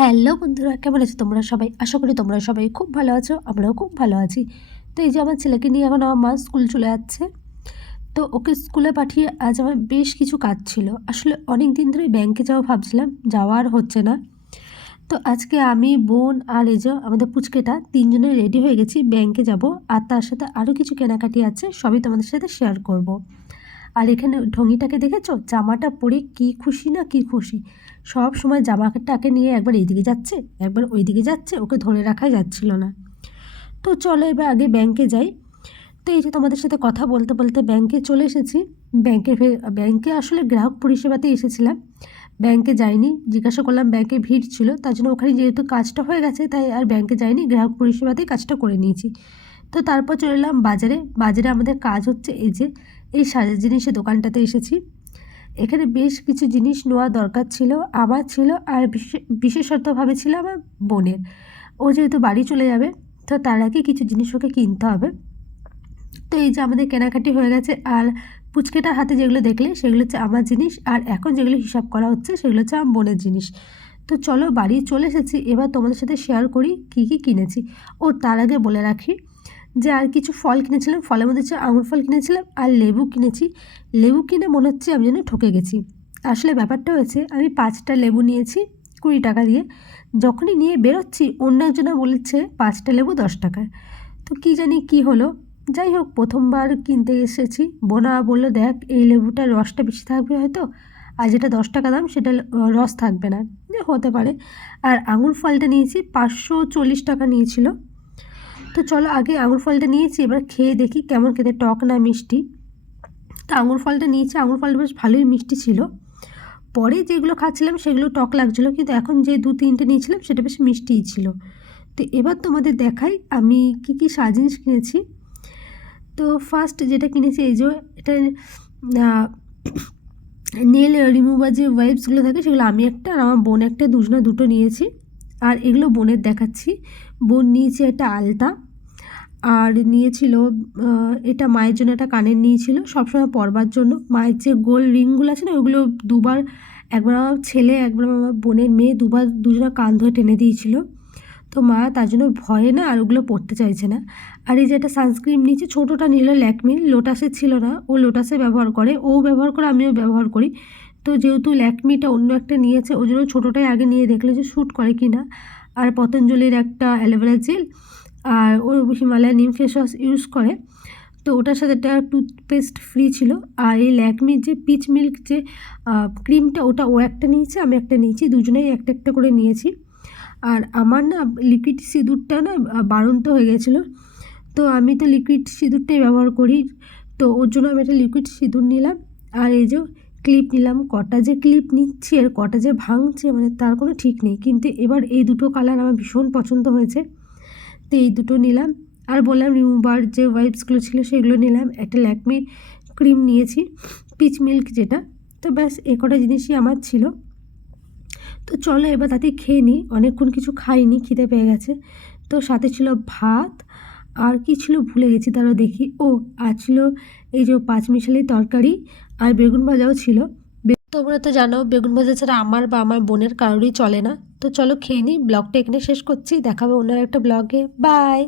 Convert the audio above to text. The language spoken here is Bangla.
হ্যালো বন্ধুরা, কেমন আছো তোমরা সবাই? আশা করি তোমরা সবাই খুব ভালো আছো, আমরাও খুব ভালো আছি। তো এই যে আমার ছেলেকে নিয়ে এখন আমার মা স্কুল চলে যাচ্ছে। তো ওকে স্কুলে পাঠিয়ে আজ আমার বেশ কিছু কাজ ছিল। আসলে অনেক দিন ধরে ব্যাংকে যাওয়া ভাবছিলাম, যাওয়া আর হচ্ছে না। তো আজকে আমি, বোন আর এই যে আমাদের পুচকেটা তিনজনে রেডি হয়ে গেছি, ব্যাংকে যাব। আর তার সাথে আরও কিছু কেনাকাটি আছে, সবই তোমাদের সাথে শেয়ার করব। আর এখানে ঢঙ্গিটাকে দেখেছো? জামাটা পরে কি খুশি না কি খুশি। সব সময় জামাটাকে নিয়ে একবার এইদিকে যাচ্ছে, একবার ওইদিকে যাচ্ছে, ওকে ধরে রাখাই যাচ্ছিল না। তো চলো এবার আগে ব্যাংকে যাই। তো এই যে তোমাদের সাথে কথা বলতে বলতে ব্যাংকে চলে এসেছি। ব্যাংকে আসলে গ্রাহক পরিষেবাতে এসেছিলাম, ব্যাংকে যাইনি। জিজ্ঞাসা করলাম, ব্যাংকে ভিড় ছিল, তার জন্য ওখানে যেহেতু কাজটা হয়ে গেছে তাই আর ব্যাংকে যাইনি, গ্রাহক পরিষেবাতেই কাজটা করে নিয়েছি। তো তারপর চলে এলাম বাজারে। বাজারে আমাদের কাজ হচ্ছে এই যে এই সাজের জিনিসের দোকানটাতে এসেছি। এখানে বেশ কিছু জিনিস নেওয়া দরকার ছিল, আমার ছিল, আর বিশেষতভাবে ছিল আমার বোনের। ও যেহেতু বাড়ি চলে যাবে, তো তার আগে কিছু জিনিস ওকে কিনতে হবে। তো এই যে আমাদের কেনাকাটি হয়ে গেছে। আর পুচকেটার হাতে যেগুলো দেখলে সেগুলো হচ্ছে আমার জিনিস, আর এখন যেগুলো হিসাব করা হচ্ছে সেগুলো হচ্ছে আমার বোনের জিনিস। তো চলো বাড়ি চলে এসেছি, এবার তোমাদের সাথে শেয়ার করি কী কী কিনেছি। ও তার আগে বলে রাখি যে আর কিছু ফল কিনেছিলাম, ফলের মধ্যে হচ্ছে আঙুর ফল কিনেছিলাম আর লেবু কিনেছি। লেবু কিনে মনে হচ্ছে আমি যেন ঠকে গেছি। আসলে ব্যাপারটা হয়েছে, আমি 5টা লেবু নিয়েছি 20 টাকা দিয়ে। যখনই নিয়ে বেরোচ্ছি অন্য একজনা বলেছে 5টা লেবু 10 টাকায়। তো কী জানি কী হলো। যাই হোক, প্রথমবার কিনতে এসেছি, বোনা বললো দেখ এই লেবুটার রসটা বেশি থাকবে হয়তো, আর যেটা 10 টাকা দাম সেটা রস থাকবে না, যে হতে পারে। আর আঙুর ফলটা নিয়েছি 540 টাকা নিয়েছিল। তো চলো আগে আঙুর ফলটা নিয়েছি, এবার খেয়ে দেখি কেমন খেতে, টক না মিষ্টি। তো আঙুর ফলটা নিয়েছি, আঙুর ফলটা বেশ ভালোই মিষ্টি ছিল। পরে যেগুলো খাচ্ছিলাম সেগুলো টক লাগছিলো, কিন্তু এখন যে 2-3টে নিয়েছিলাম সেটা বেশ মিষ্টিই ছিল। তো এবার তোমাদের দেখাই আমি কী কী জিনিস কিনেছি। তো ফার্স্ট যেটা কিনেছি এই যে এটা নেল রিমুভার যে ওয়াইপসগুলো থাকে সেগুলো আমি একটা আর আমার বোন একটা, দুজনে দুটো নিয়েছি। আর এগুলো বোনের দেখাচ্ছি। বোন নিয়েছে একটা আলতা, আর নিয়েছিল এটা মায়ের জন্য একটা কানের নিয়েছিল সবসময় পরবার জন্য। মায়ের যে গোল রিংগুলো আছে না, ওগুলো দুবার, একবার আমার ছেলে একবার আমার বোনের মেয়ে, দুজনে কান ধরে টেনে দিয়েছিল। তো মা তার জন্য ভয়ে না আর ওগুলো পরতে চাইছে না। আর এই যে একটা সানস্ক্রিন নিয়েছে, ছোটোটা নিল ল্যাকমির, লোটাসের ছিল না, ও লোটাসে ব্যবহার করে, ও ব্যবহার করে আমিও ব্যবহার করি। তো যেহেতু ল্যাকমিটা অন্য একটা নিয়েছে ওই জন্য ছোটোটাই আগে নিয়ে দেখলে যে শ্যুট করে কি না। আর পতঞ্জলির একটা অ্যালোভেরা জেল, আর ও হিমালয় নিম ফেস ওয়াশ ইউজ করে। তো ওটার সাথে একটা টুথপেস্ট ফ্রি ছিল। আর এই ল্যাকমির যে পিচ মিল্ক যে ক্রিমটা, ওটা ও একটা নিয়েছে আমি একটা নিয়েছি, দুজনেই একটা একটা করে নিয়েছি। আর আমার না লিকুইড সিঁদুরটা না বাড়ন্ত হয়ে গেছিলো, তো আমি তো লিকুইড সিঁদুরটাই ব্যবহার করি। তো ওর জন্য আমি একটা লিকুইড সিঁদুর নিলাম। আর এই যে ক্লিপ নিলাম, কটা যে ক্লিপ নিচ্ছি আর কটা যে ভাঙছে মানে তার কোনো ঠিক নেই, কিন্তু এবার এই দুটো কালার আমার ভীষণ পছন্দ হয়েছে, তো এই দুটো নিলাম। আর বললাম রিমুভার যে ওয়াইপসগুলো ছিল সেগুলো নিলাম, একটা ল্যাকমির ক্রিম নিয়েছি পিচ মিল্ক যেটা। তো ব্যাস এ কটা জিনিসই আমার ছিল। তো চলো এবার তাতে খেয়ে নিই, অনেকক্ষণ কিছু খাইনি, খিদে পেয়ে গেছে। তো সাথে ছিল ভাত, আর কি ছিল ভুলে গেছি, তারও দেখি। ও আর ছিল এই যে পাঁচমিশালি তরকারি, আর বেগুন ভাজাও ছিল। তোমরা তো জানো বেগুন ভাজা ছাড়া আমার বা আমার বোনের কারোরই চলে না। তো চলো খেয়ে নিই, ব্লগটা এখানে শেষ করছি, দেখাবো অন্য একটা ব্লগে। বাই।